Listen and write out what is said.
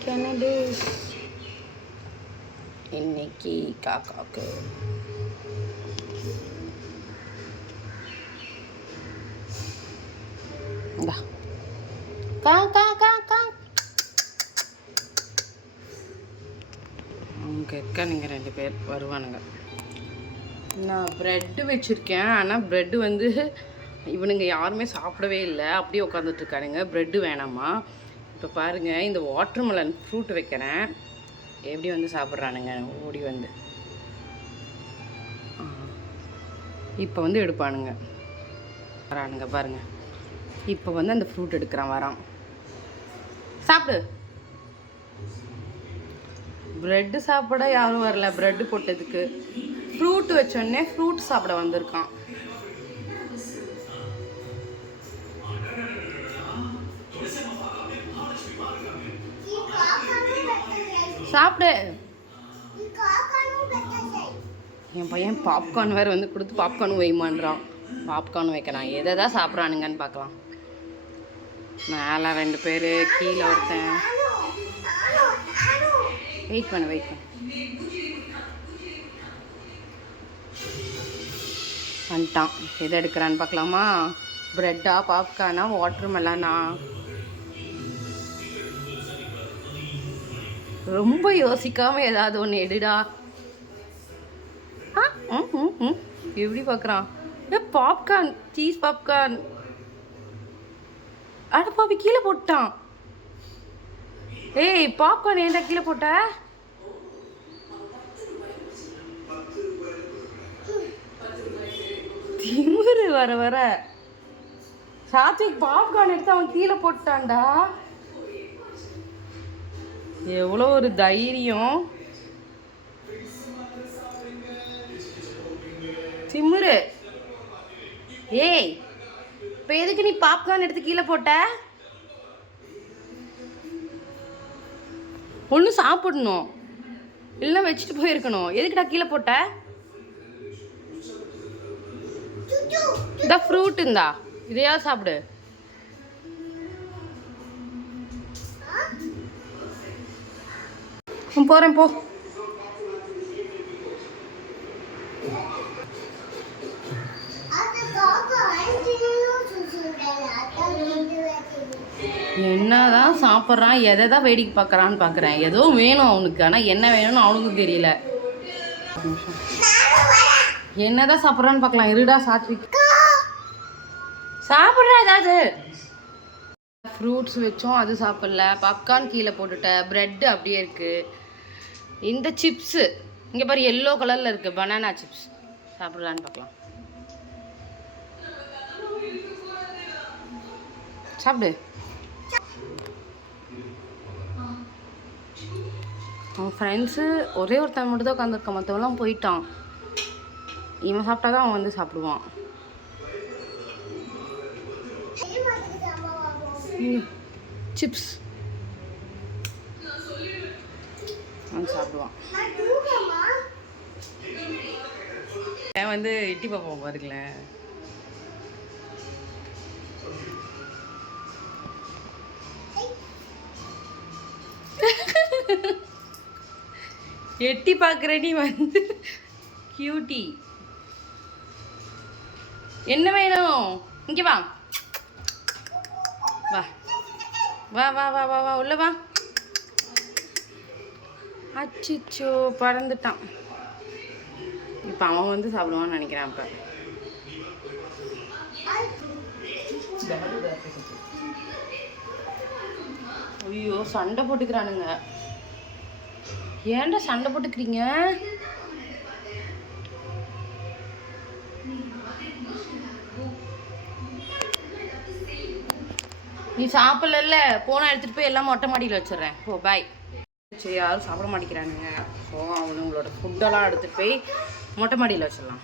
கனடு இன்னைக்கு காக்காக்கு கா கா கா கா அவங்க இருக்கானுங்க 2 பேர் வருவானுங்க. நான் ப்ரெட்டு வச்சுருக்கேன். ஆனால் ப்ரெட்டு வந்து இவனுங்க யாருமே சாப்பிடவே இல்லை, அப்படியே உட்காந்துட்ருக்கானுங்க. ப்ரெட்டு வேணாமா. இப்போ பாருங்கள், இந்த வாட்டர்மெலன் ஃப்ரூட் வைக்கிறேன், எப்படி வந்து சாப்பிட்றானுங்க ஓடி வந்து. இப்போ வந்து எடுப்பானுங்க வரானுங்க பாருங்கள். இப்போ வந்து அந்த ஃப்ரூட் எடுக்கிறான் வரான். சாப்பிடு. ப்ரெட்டு சாப்பிட யாரும் வரல, ப்ரெட்டு போட்டதுக்கு. ஃப்ரூட் வச்சோடனே ஃப்ரூட் சாப்பிட வந்திருக்கான். சாப்பிடு. என் பையன் பாப்கார்ன் வேறு வந்து கொடுத்து பாப்கார்னும் வைமான்றான். பாப்கார்னும் வைக்கிறான். எதை தான் சாப்பிட்றானுங்கன்னு பார்க்கலாம். மேலே 2 பேர், கீழே ஒருத்தன். வெயிட் பண்ணு. வந்துட்டான். எதை எடுக்கிறான்னு பார்க்கலாமா? ப்ரெட்டா, பாப்கார்னா, வாட்டர்மெலனா? ரொம்ப யோசிக்காமல் ஏதாவது ஒன்று எடுடா. எப்படி பார்க்குறான்? Popcorn, cheese popcorn. அட பாப்பி, கீழே போட்டான். ஏய், பாப்கார்ன் ஏன்டா கீழே போட்ட? திமிரு வர சாத்விக் பாப்கார்ன் எடுத்து அவன் கீழே போட்டான்டா. எவ்வளோ ஒரு தைரியம். திமிரு. ஏய், இப்போ எதுக்கு நீ பாப்கார்ன் எடுத்து கீழே போட்ட? ஒன்று சாப்பிடணும், இல்லைன்னா வச்சுட்டு போயிருக்கணும். எதுக்குடா கீழே போட்ட? இந்த ஃப்ரூட் இருந்தா இதையா சாப்பிடு. போகிறேன் போ. என்னதான் சாப்பிட்றான், எதை தான் வேடிக்கை பார்க்குறான்னு பார்க்குறேன். ஏதோ வேணும் அவனுக்கு, ஆனால் என்ன வேணும்னு அவனுக்கும் தெரியல. என்னதான் சாப்பிட்றான்னு பார்க்கலாம். இருடா சாத்விக், சாப்பிட்றா ஏதாவது. ஃப்ரூட்ஸ் வச்சோம், அது சாப்பிடல. பாப்கார்ன் கீழே போட்டுட்ட. ப்ரெட்டு அப்படியே இருக்குது. இந்த சிப்ஸு இங்கே பாரு, எல்லோ கலரில் இருக்குது, பனானா சிப்ஸ். சாப்பிட்லான்னு பார்க்கலாம். சாப்பிடு. அவன் ஃப்ரெண்ட்ஸு ஒரே ஒருத்தன் மட்டும் தான் உட்காந்துருக்கான், மற்றவெல்லாம் போயிட்டான். இவன் சாப்பிட்டா தான் அவன் வந்து சாப்பிடுவான். சிப்ஸ் அவன் சாப்பிடுவான். வந்து எட்டி பார்ப்போம் பாருங்களேன். எட்டி பார்க்குற நீ வந்து கியூட்டி. என்ன வேணும்? இங்கே வா வா வா வா வா வா வா உள்ள வா. அச்சிச்சோ, பறந்துட்டான். இப்போ அவன் வந்து சாப்பிடுவான்னு நினைக்கிறேன். அப்போ ஐயோ, சண்டை போட்டுக்கிறானுங்க. ஏன்டா சண்டை போட்டுக்கிறீங்க? நீ சாப்பிடல, போனால் எடுத்துகிட்டு போய் எல்லாம் மொட்டை மாடியில் வச்சிடுறேன். போ, பாய். சரி, யாரும் சாப்பிட மாட்டேங்கிறானுங்க. ஸோ அவனுங்களோட ஃபுட்டெல்லாம் எடுத்துகிட்டு போய் மொட்டை மாடியில் வச்சிடலாம்.